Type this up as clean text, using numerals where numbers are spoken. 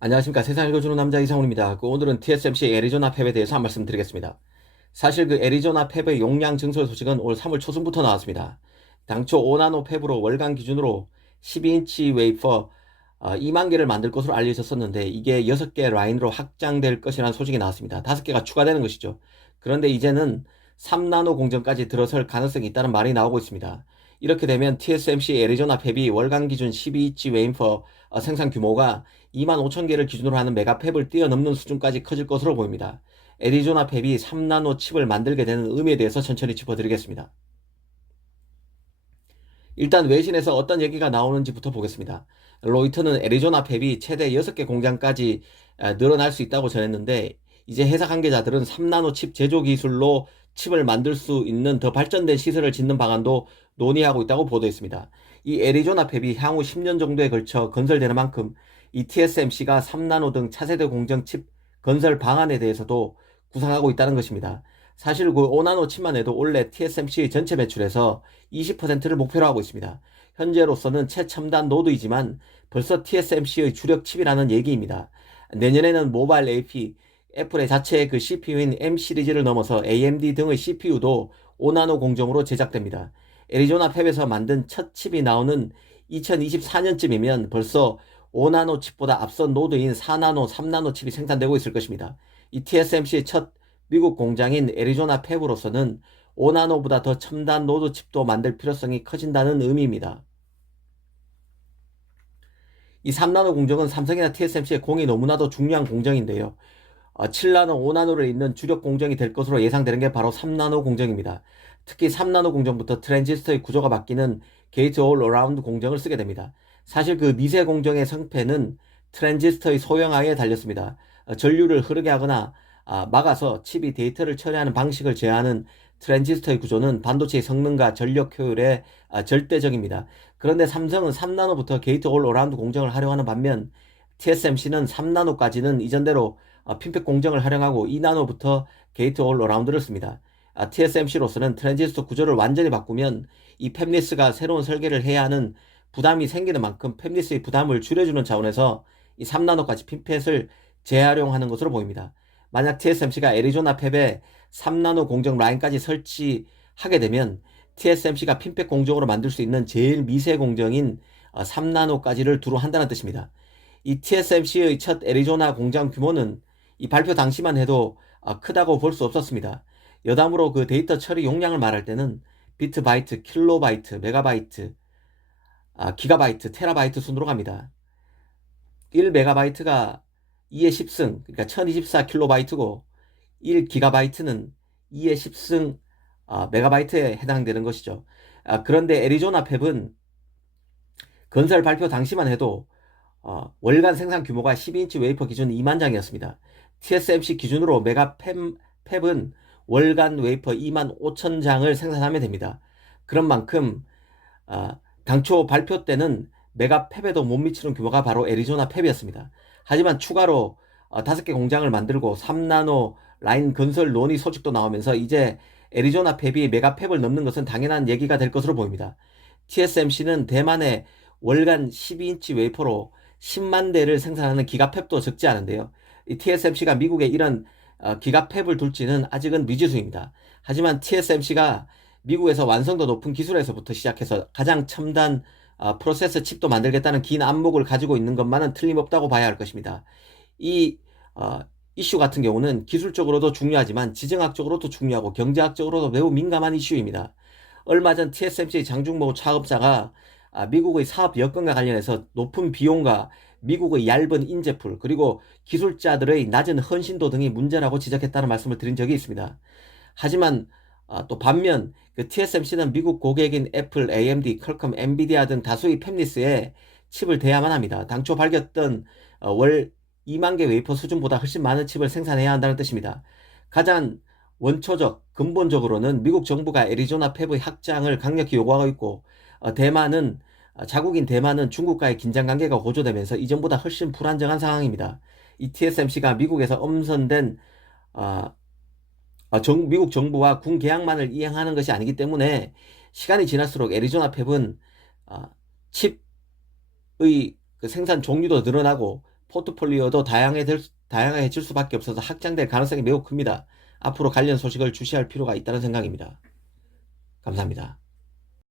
안녕하십니까. 세상 읽어주는 남자 이상훈입니다. 오늘은 TSMC 애리조나 팹에 대해서 한 말씀 드리겠습니다. 사실 그 애리조나 팹의 용량 증설 소식은 올 3월 초순부터 나왔습니다. 당초 5나노 팹으로 월간 기준으로 12인치 웨이퍼 2만 개를 만들 것으로 알려졌었는데 이게 6개 라인으로 확장될 것이라는 소식이 나왔습니다. 5개가 추가되는 것이죠. 그런데 이제는 3나노 공정까지 들어설 가능성이 있다는 말이 나오고 있습니다. 이렇게 되면 TSMC 애리조나 팹이 월간 기준 12인치 웨이퍼 생산 규모가 2만 5천 개를 기준으로 하는 메가팹을 뛰어넘는 수준까지 커질 것으로 보입니다. 애리조나 팹이 3나노 칩을 만들게 되는 의미에 대해서 천천히 짚어드리겠습니다. 일단 외신에서 어떤 얘기가 나오는지부터 보겠습니다. 로이터는 애리조나 팹이 최대 6개 공장까지 늘어날 수 있다고 전했는데 이제 회사 관계자들은 3나노 칩 제조 기술로 칩을 만들 수 있는 더 발전된 시설을 짓는 방안도 논의하고 있다고 보도했습니다. 이 애리조나 팹이 향후 10년 정도에 걸쳐 건설되는 만큼 이 TSMC가 3나노 등 차세대 공정 칩 건설 방안에 대해서도 구상하고 있다는 것입니다. 사실 그 5나노 칩만 해도 올해 TSMC 전체 매출에서 20%를 목표로 하고 있습니다. 현재로서는 최첨단 노드이지만 벌써 TSMC의 주력 칩이라는 얘기입니다. 내년에는 모바일 AP, 애플의 자체의 그 CPU인 M 시리즈를 넘어서 AMD 등의 CPU도 5나노 공정으로 제작됩니다. 애리조나 팹에서 만든 첫 칩이 나오는 2024년쯤이면 벌써 5나노 칩보다 앞선 노드인 4나노, 3나노 칩이 생산되고 있을 것입니다. 이 TSMC의 첫 미국 공장인 애리조나 팹으로서는 5나노보다 더 첨단 노드 칩도 만들 필요성이 커진다는 의미입니다. 이 3나노 공정은 삼성이나 TSMC의 공이 너무나도 중요한 공정인데요. 7나노, 5나노를 잇는 주력 공정이 될 것으로 예상되는 게 바로 3나노 공정입니다. 특히 3나노 공정부터 트랜지스터의 구조가 바뀌는 게이트 올 어라운드 공정을 쓰게 됩니다. 사실 그 미세 공정의 성패는 트랜지스터의 소형화에 달렸습니다. 전류를 흐르게 하거나 막아서 칩이 데이터를 처리하는 방식을 제어하는 트랜지스터의 구조는 반도체의 성능과 전력 효율에 절대적입니다. 그런데 삼성은 3나노부터 게이트 올 어라운드 공정을 활용하는 반면 TSMC는 3나노까지는 이전대로 핀팩 공정을 활용하고 2나노부터 게이트 올 어라운드를 씁니다. TSMC로서는 트랜지스터 구조를 완전히 바꾸면 이 팹리스가 새로운 설계를 해야 하는 부담이 생기는 만큼 팹리스의 부담을 줄여주는 차원에서 이 3나노까지 핀펫을 재활용하는 것으로 보입니다. 만약 TSMC가 애리조나 팹에 3나노 공정 라인까지 설치하게 되면 TSMC가 핀팩 공정으로 만들 수 있는 제일 미세 공정인 3나노까지를 두루 한다는 뜻입니다. 이 TSMC의 첫 애리조나 공장 규모는 이 발표 당시만 해도 크다고 볼 수 없었습니다. 여담으로 그 데이터 처리 용량을 말할 때는 비트, 바이트, 킬로바이트, 메가바이트, 기가바이트, 테라바이트 순으로 갑니다. 1메가바이트가 2의 10승, 그러니까 1024킬로바이트고 1기가바이트는 2의 10승 메가바이트에 해당되는 것이죠. 그런데 애리조나 팹은 건설 발표 당시만 해도 월간 생산 규모가 12인치 웨이퍼 기준 2만 장이었습니다. TSMC 기준으로 팹은 월간 웨이퍼 2만 5천 장을 생산하면 됩니다. 그런 만큼 당초 발표 때는 메가팹에도 못 미치는 규모가 바로 애리조나 팹이었습니다. 하지만 추가로 5개 공장을 만들고 3나노 라인 건설 논의 소식도 나오면서 이제 애리조나 팹이 메가팹을 넘는 것은 당연한 얘기가 될 것으로 보입니다. TSMC는 대만의 월간 12인치 웨이퍼로 10만 대를 생산하는 기가팹도 적지 않은데요. 이 TSMC가 미국에 이런 기가팹을 둘지는 아직은 미지수입니다. 하지만 TSMC가 미국에서 완성도 높은 기술에서부터 시작해서 가장 첨단 프로세서 칩도 만들겠다는 긴 안목을 가지고 있는 것만은 틀림없다고 봐야 할 것입니다. 이 이슈 같은 경우는 기술적으로도 중요하지만 지정학적으로도 중요하고 경제학적으로도 매우 민감한 이슈입니다. 얼마 전 TSMC 장중모 차업자가 미국의 사업 여건과 관련해서 높은 비용과 미국의 얇은 인재풀 그리고 기술자들의 낮은 헌신도 등이 문제라고 지적했다는 말씀을 드린 적이 있습니다. 하지만 또 반면 그 TSMC는 미국 고객인 애플, AMD, 퀄컴, 엔비디아 등 다수의 팹리스에 칩을 대야만 합니다. 당초 밝혔던 월 2만 개 웨이퍼 수준보다 훨씬 많은 칩을 생산해야 한다는 뜻입니다. 가장 원초적, 근본적으로는 미국 정부가 애리조나 팹의 확장을 강력히 요구하고 있고 자국인 대만은 중국과의 긴장 관계가 고조되면서 이전보다 훨씬 불안정한 상황입니다. 이 TSMC가 미국에서 엄선된 미국 정부와 군 계약만을 이행하는 것이 아니기 때문에 시간이 지날수록 애리조나 팹은 칩의 그 생산 종류도 늘어나고 포트폴리오도 다양해질 수밖에 없어서 확장될 가능성이 매우 큽니다. 앞으로 관련 소식을 주시할 필요가 있다는 생각입니다. 감사합니다.